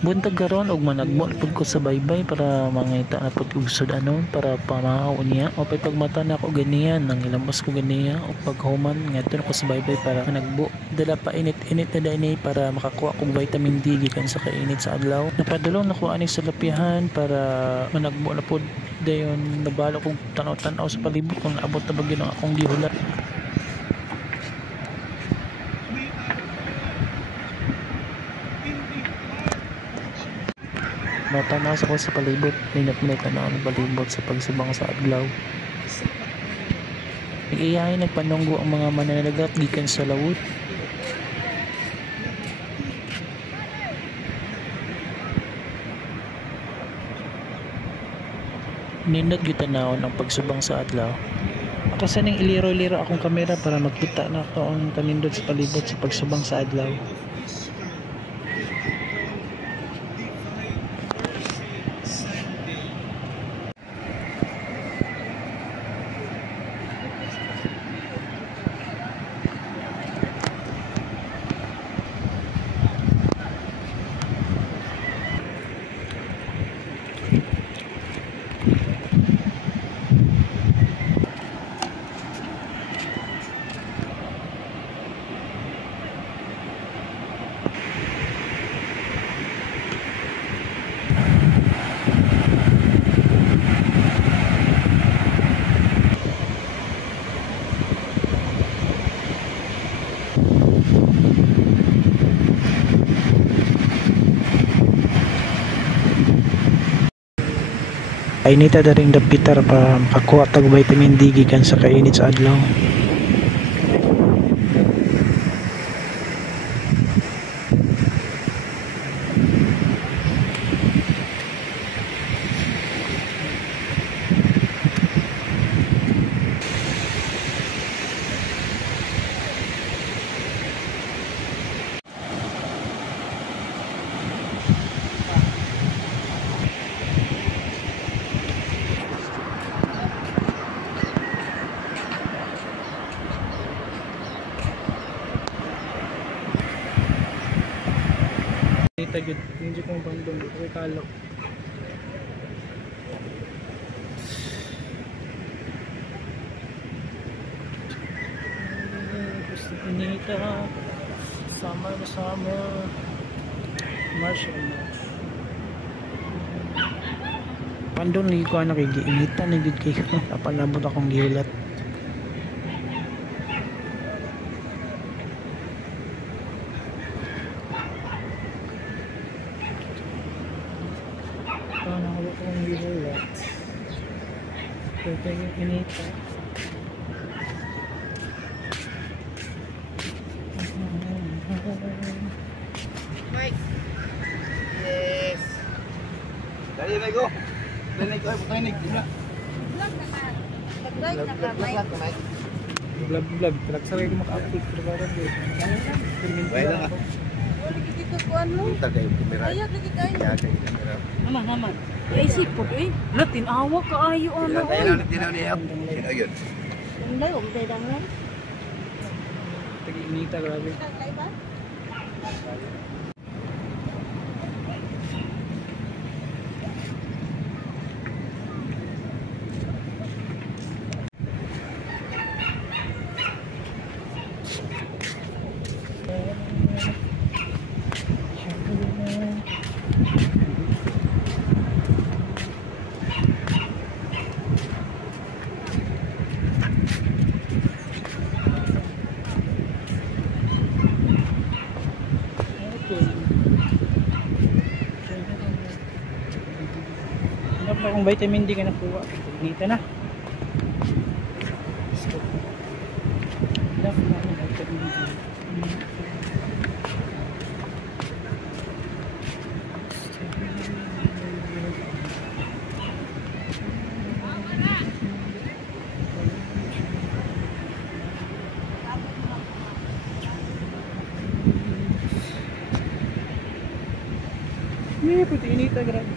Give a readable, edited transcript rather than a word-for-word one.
Buntag karon og managmo pud ko sa baybay para mangita na pud og sud-anon para pamahaw niya o pag mata na ako ganiyan nang ilambos ko ganiya o paghuman ngadto ko sa baybay para nagbo dala pa init-init na dinhi para makakuha kog vitamin D gikan sa kainit sa adlaw. Napadulong nako ani sa lapihan para managbo na pud dayon nabalo kog tanaw-tanaw sa palibot kung naabot na ba gyud ang akong gihulat. Matanaw sa ko sa palibot, minat-minat na ang palibot sa pagsubang sa adlaw. Nag-iyahay nagpanunggo ang mga mananagat gikan sa lawot. Nindot gitanawon ang pagsubang sa adlaw. Ako saning iliro-liro akong kamera para makita na ako ang kanindot sa palibot sa pagsubang sa adlaw. Painita na rin dapitar para makakuha tag vitamin D gikan sa kainit sa adlaw. Tagid hindi kong bandong kay kalok. Gusto pinita summer na summer Marshall pandong lagi ko na kay giinita na gid kay napalabot akong gihulat. Nakawak akong gihulat. Ito yung inita. Mike. Yes. Dali Mike go. Dali ko putay ni gimna. Vlog na ka. Nag-vlog na ka, Mike. Vlog. Nagsaray ko maka-update pero parang yun. Wala nga. Dito kuan mo. Tagay yung kamera. Ayag lagi kayo. Tagay yung kamera. Naman. Isip po eh. Latin awa ka ayo ano. Dinaw niya. Ayun. Hindi om day dangan. Tag-inita grabe. Kay ba? Hanap na kung vitamin D ka nakuha. Nita na. Hanap na kung vitamin D. Puti inita grabe.